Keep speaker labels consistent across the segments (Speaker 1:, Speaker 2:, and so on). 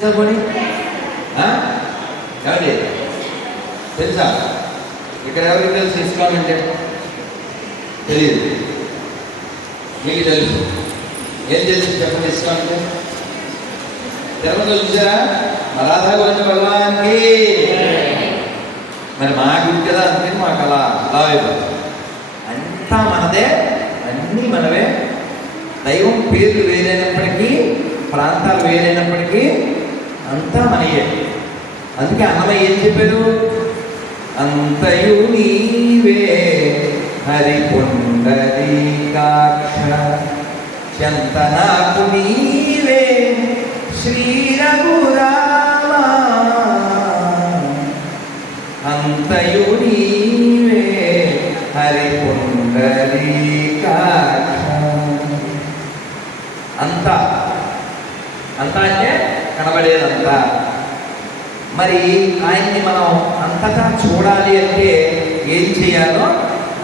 Speaker 1: పోనీ ఏమండి తెలుసా ఇక్కడ ఎవరికి తెలుసు ఇస్కాన్ అంటే తెలియదు మీకు తెలుసు ఏం తెలుసు చెప్పండి ఇస్కాన్ అంటే తిరుమల చూసారా మా రాధా గురించి భగవాన్కి మరి మా గుడి కదా అందుకని మాకు అలా అలా అయిపోతుంది అంతా మనదే అన్నీ మనవే దైవం పేర్లు వేరైనప్పటికీ ప్రాంతాలు వేరైనప్పటికీ అంతా మనయే. అందుకే అన్నమయ్య ఏం చెప్పారు అంతయు నీవే హరి పుండరీకాక్ష చెంతనాకు నీవే శ్రీ రఘురామ అంతయు నీవే హరి పుండరీకాక్ష అంత. అంత అంటే కనబడేదంతా. మరి ఆయన్ని మనం అంతగా చూడాలి అంటే ఏం చేయాలో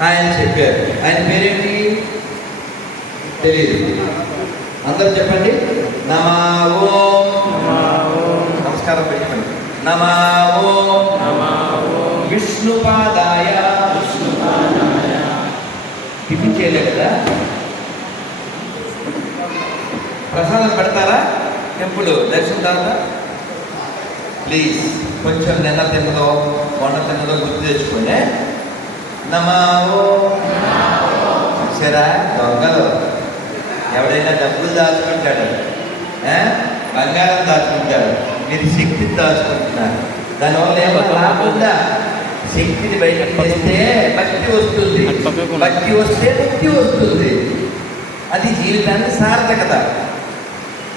Speaker 1: ఆయన చెప్పారు. ఆయన పేరేంటి? తెలియదు అందరూ చెప్పండి. నమావో నమస్కారం పెట్టండి. నమావో విష్ణుపాదాయ. టిఫిన్ చేయలే కదా? ప్రసాదం పెడతారా? టెంపుల్ దర్శనం తర్వాత? ప్లీజ్ కొంచెం నిన్న తిన్నదో మొన్న తిన్నదో గుర్తు తెచ్చుకోండి. నమావో సరా దొంగలు. ఎవడైనా డబ్బులు దాచుకుంటాడు? బంగారం దాచుకుంటాడు. మీరు శక్తిని దాచుకుంటున్నారు. దానివల్ల ఏమో ఉందా? శక్తిని బయటకు తెస్తే భక్తి వస్తుంది. భక్తి వస్తే ముక్తి వస్తుంది. అది జీవితానికి సార్థకత.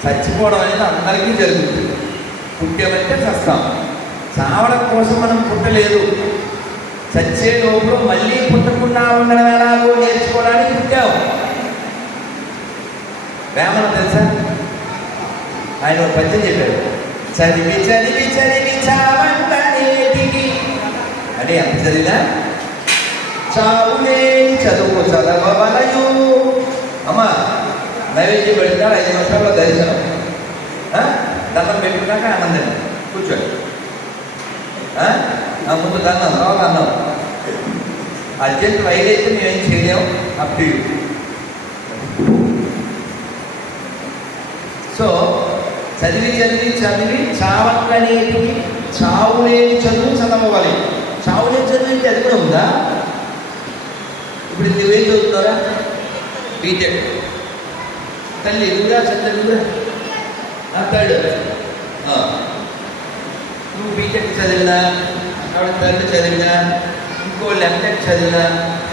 Speaker 1: చచ్చిపోవడం అనేది అందరికీ జరుగుతుంది. పుట్టామంటే చస్తాం. చావడం కోసం మనం పుట్టలేదు. చచ్చే లోపల మళ్ళీ పుట్టకుండా ఉండడం ఎలాగో నేర్చుకోవడానికి పుట్టాం. వేమన తెలుసా? ఆయన ఒక పద్యం చెప్పాడు. చదివి చదివి చదివి చావంట నేటికి. అంటే ఎంత చదివినా? చావులే చదువు చదవలయు అమ్మా నైవేద్యం పెడితే ఐదు నిమిషాల్లో దర్శనం. దండం పెట్టినాక ఆనందం కూర్చోండి ఆ? ముందు దండం తర్వాత అన్నం అర్జెంట్ రైలైతే మేము ఏం చేయలేము అప్ టు సో చదివి చదివి చదివి చావక్కనేటికి చావు లేని చదువు చదవాలి చావు లేని చదువు అంటే అది కూడా ఉందా? ఇప్పుడు నువ్వేం చదువుతున్నారా? బీటెక్. తల్లి ఎదుగురా చంద్ర ఎదుగురా థర్డ్ నువ్వు బీటెక్ చదివినా ఆవిడ థర్డ్ చదివినా ఇంకో ఎంటెక్ చదివినా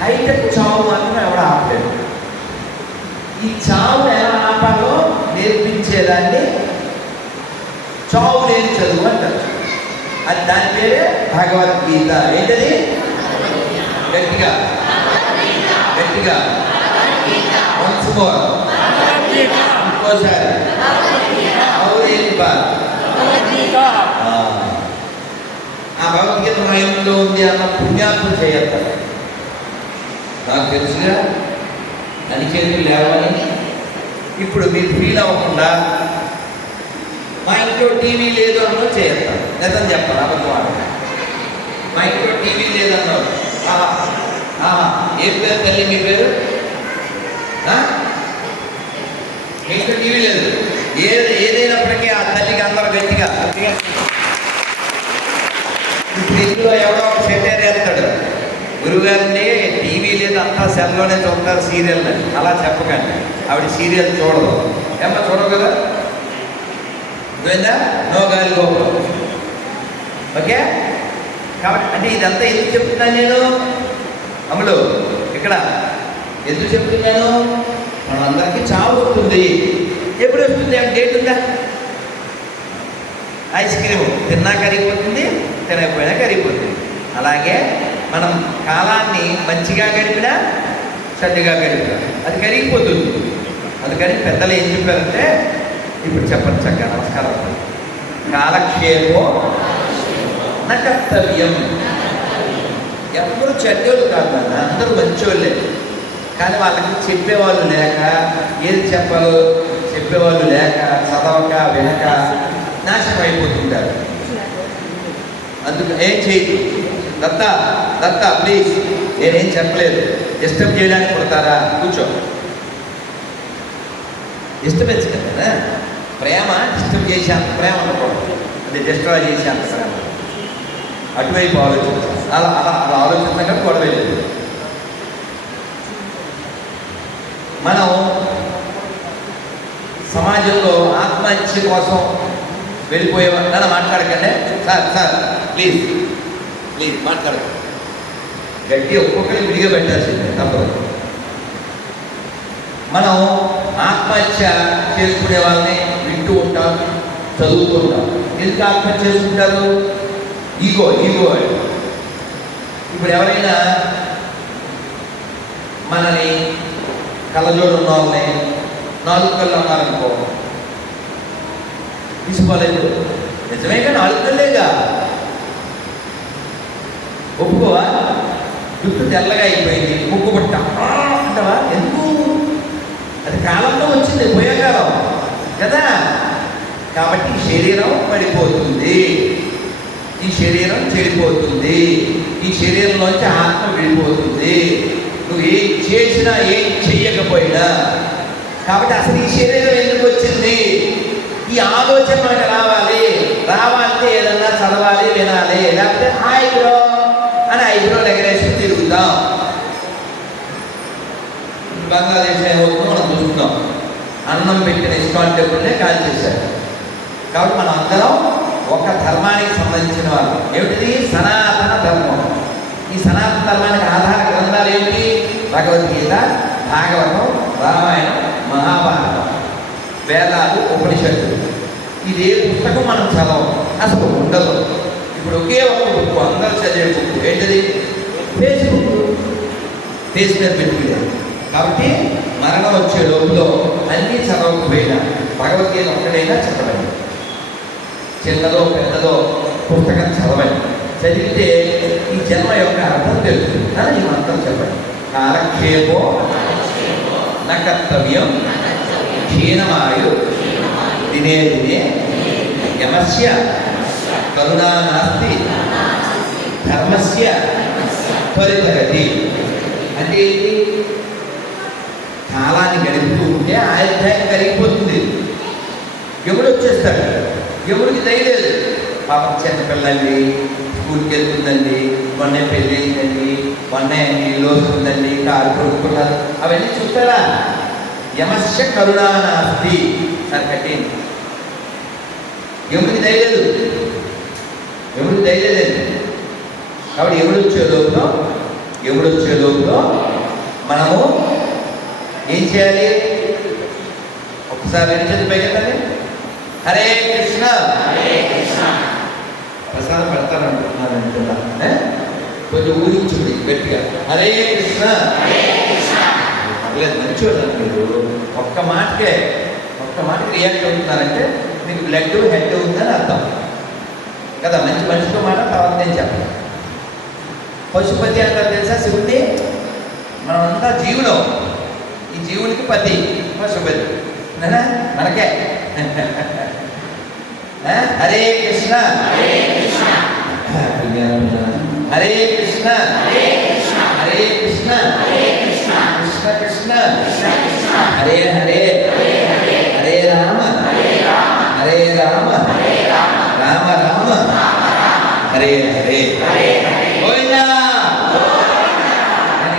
Speaker 1: హైటెక్ చావు మాత్రం ఎవడ ఆపలేదు ఈ చావు ఎలా ఆపాలో నేర్పించేదాన్ని చావు లేని చదువు అంటారు. అది దాని పేరే భగవద్గీత ఏంటది? గట్టిగా. గట్టిగా. వన్స్ మోర్ ఇంకోసారి. ఆ. భగవద్గీత మయంలో ఉంది అన్న పుణ్యాత్మ చేయత్తారు నాకు తెలుసుగా? అనిచేతులు లేవని? ఇప్పుడు మీరు ఫీల్ అవ్వకుండా మా ఇంట్లో టీవీ లేదు అన్నో చేస్తాను నిజం చెప్పాలి అబద్ధం. మా ఇంట్లో టీవీ లేదన్నారు ఆహా. ఏం పేరు తల్లి మీ పేరు ఆ? మీ ఇంట్లో టీవీ లేదు ఏది ఏదైనప్పటికీ ఆ తల్లికి అందరూ గట్టిగా ఎవడో ఒక సెటైర్ వేస్తాడు గురుగారిని టీవీ లేదు అంతా సెల్లోనే చూస్తారు సీరియల్ అలా చెప్పకండి. ఆవిడ సీరియల్ చూడదు. ఏమన్నా చూడవు కదా? నువ్వేందా నో గాలి గోపురం. ఓకే? కాబట్టి అంటే ఇదంతా ఎందుకు చెప్తున్నాను నేను? అమ్ములు ఇక్కడ ఎందుకు చెప్తున్నాను? మనందరికీ చావు వస్తుంది ఎప్పుడు వస్తుంది? అంటే డేట్ ఉందా? ఐస్ క్రీమ్ తిన్నా కరిగిపోతుంది తినకపోయినా కరిగిపోతుంది. అలాగే మనం కాలాన్ని మంచిగా గడిపినా చెడ్డగా గడిపినా అది కరిగిపోతుంది. అందుకని పెద్దలు ఏం చెప్పారంటే ఇప్పుడు చెప్పండి చక్కగా నమస్కారం. కాలక్షేపో నా కర్తవ్యం. ఎవరు చెడ్డోళ్ళు కాదు నాన్న అందరూ మంచోళ్ళే. కానీ వాళ్ళకి చెప్పేవాళ్ళు లేక ఏది చెప్పాలో చెప్పేవాళ్ళు లేక చదవక వినక నాశనం అయిపోతుంటారు అందుకు ఏం చేయదు దత్త దత్త ప్లీజ్ నేనేం చెప్పలేదు. ఇష్టం చేయడానికి కొడతారా? కూర్చో. డిస్టర్బెన్స్ కదా ప్రేమ డిస్టర్బ్ చేసేంత ప్రేమ అనుకోవడం అది డిస్ట్రాయ్ చేసేంత ప్రేమ. అటువైపు ఆలోచించాలి అలా అలా అలా ఆలోచించగా గొడవలేదు మనం సమాజంలో ఆత్మహత్య కోసం వెళ్ళిపోయేవారు నన్ను మాట్లాడకండి. సార్ సార్ ప్లీజ్ ప్లీజ్ మాట్లాడకండి. గట్టి ఒక్కొక్కరికి విడిగా పెట్టాల్సిందే తప్పదు. మనం ఆత్మహత్య చేసుకునే వాళ్ళని వింటూ ఉంటాం చదువుతూ ఉంటాం. ఎందుకు ఆత్మహత్య చేసుకుంటారు? ఈగో ఈగో ఇప్పుడు ఎవరైనా మనని కళ్ళజోడు ఉన్న వాళ్ళని నాలుగు కళ్ళు ఉన్నారనుకో తీసుకోలేదు. నిజమే కానీ నాలుగు ఒప్పుకోవా? జుట్టు తెల్లగా అయిపోయింది. ముక్కు పట్ట అంటావా? ఎందుకు? అది కాలంలో వచ్చింది పోయేకాలం. కదా? కాబట్టి ఈ శరీరం పడిపోతుంది. ఈ శరీరం చెడిపోతుంది. ఈ శరీరంలోంచి ఆత్మ వెళ్ళిపోతుంది నువ్వు ఏం చేసినా ఏం చెయ్యకపోయినా. కాబట్టి అసలు ఈ శరీరం ఎందుకు వచ్చింది? ఈ ఆలోచన మనకు రావాలి. రావాలంటే ఏదన్నా చదవాలి వినాలి. లేకపోతే హాయ్ బ్రో అని ఐబ్రో ఎగరేసి తిరుగుతాం. బంగ్లాదేశ్ ఏమవుతుందో మనం చూస్తున్నాం అన్నం పెట్టిన ఇస్కాన్ టెంపుల్నే కాల్ చేశారు. కాబట్టి మనం అందరం ఒక ధర్మానికి సంబంధించిన వాళ్ళు. ఏమిటిది? సనాతన ధర్మం. ఈ సనాతన ధర్మానికి ఆధార గ్రంథాలు ఏమిటి? భగవద్గీత భాగవతం రామాయణం మహాభారతం. వేదాలు ఉపనిషత్తులు. ఇది ఏ పుస్తకం మనం చదవం. అసలు ఉండదు. ఇప్పుడు ఒకే ఒక్క బుక్ అందరూ చదివే బుక్. ఏంటిది? ఫేస్బుక్. ఫేస్ మీద కాబట్టి మరణం వచ్చే లోపల అన్నీ చదవకపోయినా భగవద్గీత ఒక్కడైనా చదవండి. చిన్నదో పెద్దదో పుస్తకం చదవండి. చదివితే ఈ జన్మ యొక్క అర్థం తెలుస్తుంది. కానీ ఈ మంత్రం చెప్పండి. కాలక్షేపో న కర్తవ్యం క్షీణమాయు దినే దినే యమస్య కరుణా నాస్తి ధర్మస్య త్వరితగతి అంటే ఏంటి? కాలాన్ని గడుపుతూ ఉంటే ఆయుర్దాయం కరిగిపోతుంది. ఎవడు వచ్చేస్తాడు? ఎవరికి దయలేదు పాపం చిన్న పిల్లల్ని స్కూల్కి వెళ్తుందండి మొన్న పెళ్ళి అయిందండి మొన్న నీళ్ళు వస్తుందండి కారు కొడుకున్నారు అవన్నీ చూస్తారా యమస్య కరుణానాస్తి సార్ కట్టేయండి ఎవరికి దయలేదు ఎవరికి దయలేదండి కాబట్టి ఎవడు వచ్చే లోపల? ఎవడు వచ్చే లోపల? మనము ఏం చేయాలి? ఒకసారి రెండు చేతులు పైకెత్తండి. హరే కృష్ణ. ప్రసాదం పెడతానంటున్నాను అంటున్నా? కొంచెం ఊహించుంది గట్టిగా. హరే కృష్ణ. పర్లేదు మంచివాళ్ళు మీరు. ఒక్క మాటకే ఒక్క మాటకి రియాక్ట్ అవుతున్నారంటే మీకు బ్లడ్ హెడ్ ఉందని అర్థం. కదా మంచి మనిషితో మాట తర్వాత నేను చెప్పను. పశుపతి అంటారు తెలుసా శివుడిని మనమంతా జీవులం. ఈ జీవునికి పతి పశుపతి? మనకే? హరే కృష్ణ. హరే కృష్ణ. హరే హరే హరే.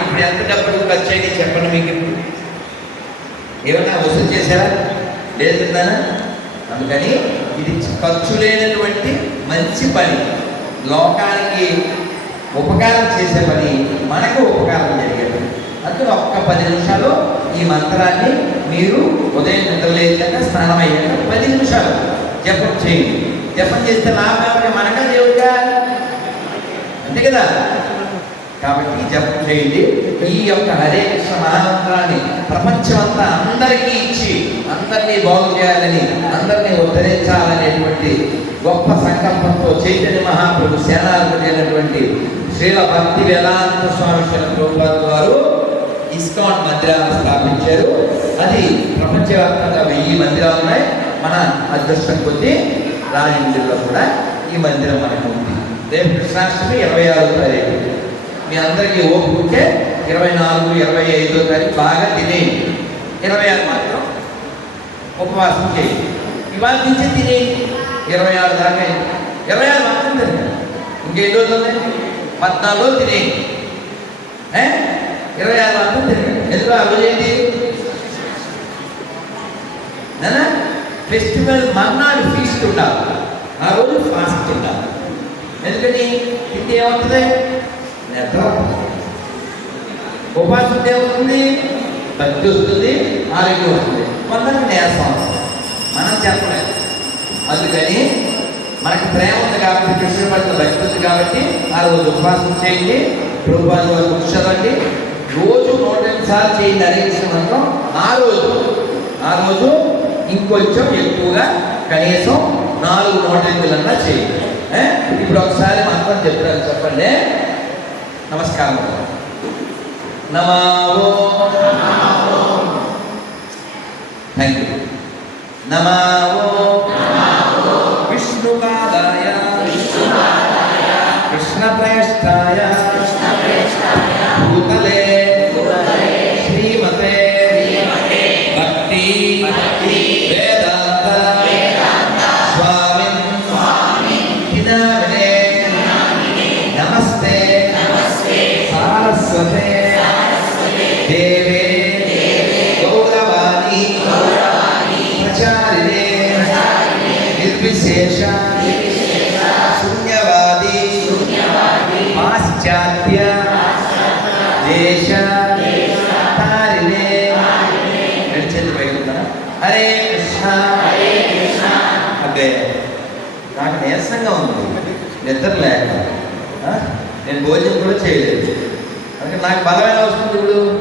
Speaker 1: ఇప్పుడు ఎంత డబ్బులు ఖర్చు అయింది చెప్పండి మీకు ఇప్పుడు. ఏమన్నా వసూలు చేశారా? లేదు అందుకని ఇది ఖర్చు లేనటువంటి మంచి పని. లోకానికి ఉపకారం చేసే పని మనకు ఉపకారం జరిగేది. అందులో ఒక్క పది నిమిషాలు ఈ మంత్రాన్ని మీరు ఉదయం నిద్ర లేచాక స్నానం అయ్యాక పది నిమిషాలు జపం చేయండి. జపం చేస్తే లాభం ఎవరికి మనకా దేవుడిగా అంతే కదా? కాబట్టి జపం చేయండి. ఈ యొక్క హరే కృష్ణ మహామంత్రాన్ని ప్రపంచం అంతా అందరికీ ఇచ్చి అందరినీ బాగు చేయాలని అందరినీ ఉద్ధరించాలనేటువంటి గొప్ప సంకల్పంతో చైతన్య మహాప్రభు సేనాధిపతి శ్రీల భక్తి వేదాంత స్వామి శ్రీల వారు ఇస్కాన్ మందిరాలను స్థాపించారు. అది ప్రపంచవ్యాప్తంగా వెయ్యి మందిరాలు ఉన్నాయి. మన అదృష్టం కొద్దీ రాజమండ్రిలో కూడా ఈ మందిరం మనకు ఉంది. రేపు కృష్ణాష్టమి ఇరవై ఆరో తారీఖు. మీ అందరికీ ఓపుకుంటే ఇరవై నాలుగు ఇరవై ఐదో తారీఖు బాగా తినేయండి. ఇరవై ఆరు మాత్రం ఉపవాసం చేయండి. ఇవాళ నుంచి తినేయండి. ఇరవై ఆరు దాకా ఇరవై ఆరు మాత్రం తినండి. ఇంకేం రోజులు ఉన్నాయి? పద్నాలుగు తినేయండి. ఇరవై ఆరు మాత్రం తినండి. ఎందుకు? ఆ రోజు ఏంటి? ఫెస్టివల్ మర్నాడు ఫీస్ట్ ఉండాలి. ఆ రోజు ఫాస్ట్ ఉండాలి ఎందుకని? తింటే ఏమవుతుంది? నిద్ర ఉపాసం ఉంటే ఏమవుతుంది? భక్తి వస్తుంది ఆరోగ్యం వస్తుంది. కొందరికి నీరసం మనం చెప్పలేదు అందుకని మనకి ప్రేమ ఉంది కాబట్టి కృష్ణ పట్ల భక్తి ఉంది కాబట్టి ఆ రోజు ఉపవాసం చేయండి. ప్రభుత్వాన్ని వారు కూర్చోదండి రోజు నూట సార్లు చేయండి అడిగిన మంత్రం ఆ రోజు ఆ రోజు ఇంకొంచెం ఎక్కువగా కనీసం నాలుగు నూట ఎనిమిదిలన్నా చేయండి? ఇప్పుడు ఒకసారి మంత్రం చెప్తాను చెప్పండి. నమస్కారం. నమావో థ్యాంక్ యూ నమావో సారస్వతే దేవే గౌరవాణి ప్రచారిణే నిర్విశేష శూన్యవాది పాశ్చాత్య దేశ తారిణే నడిచేది పైకుంటారా హరే కృష్ణ అబ్బే నాకు నీరసంగా ఉంది నిద్ర లేక ఆ? నేను భోజనం కూడా చేయలేదు అందుకే నాకు బలమైన వస్తుంది ఇప్పుడు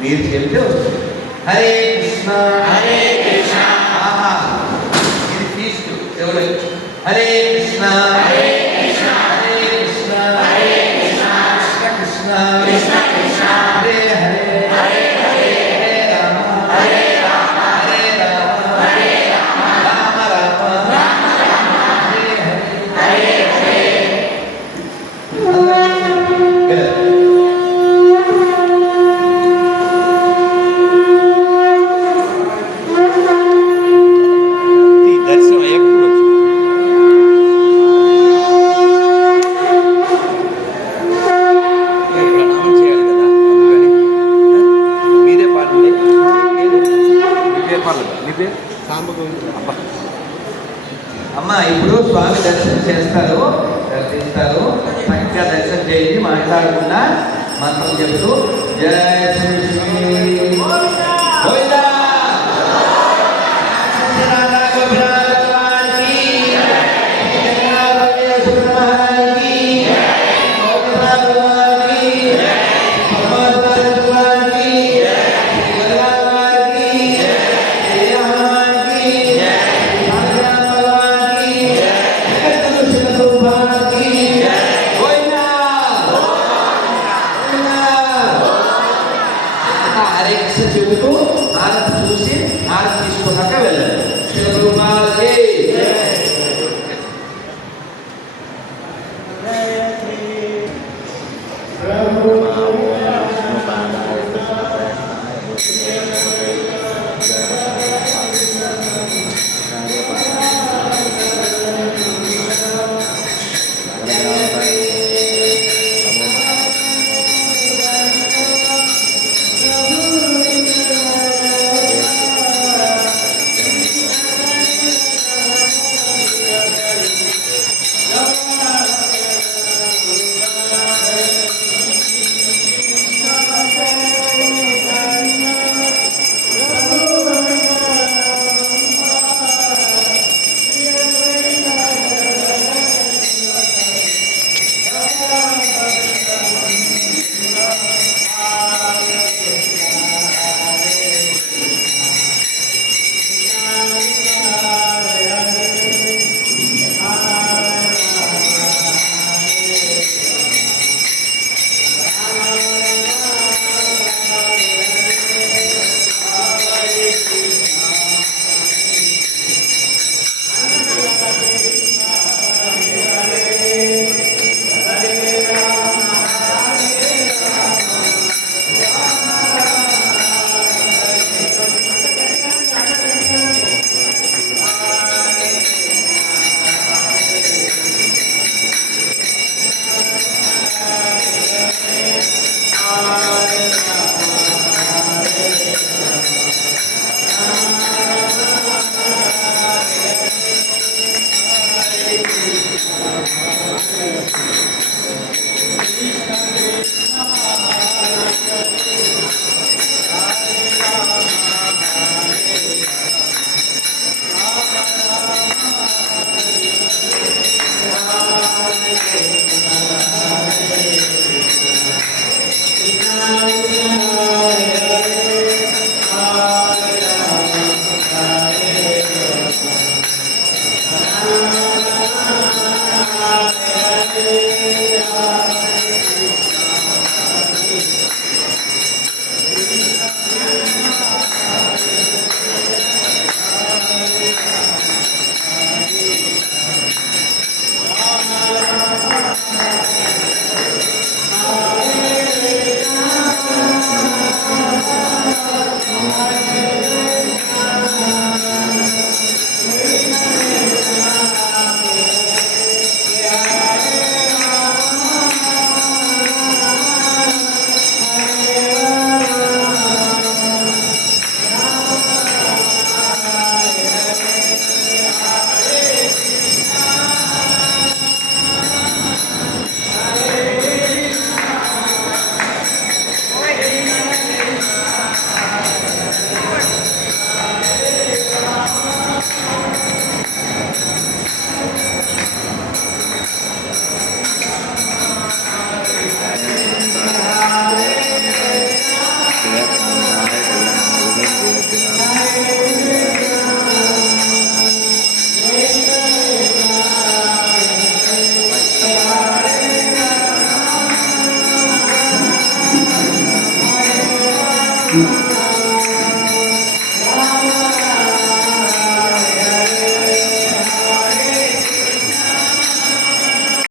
Speaker 1: మీరు చెబితే వస్తుంది. హరే కృష్ణ. హరే కృష్ణ. ఆహా. ఇది ఫీస్ట్ ఎవరు? హరే కృష్ణ. Amen.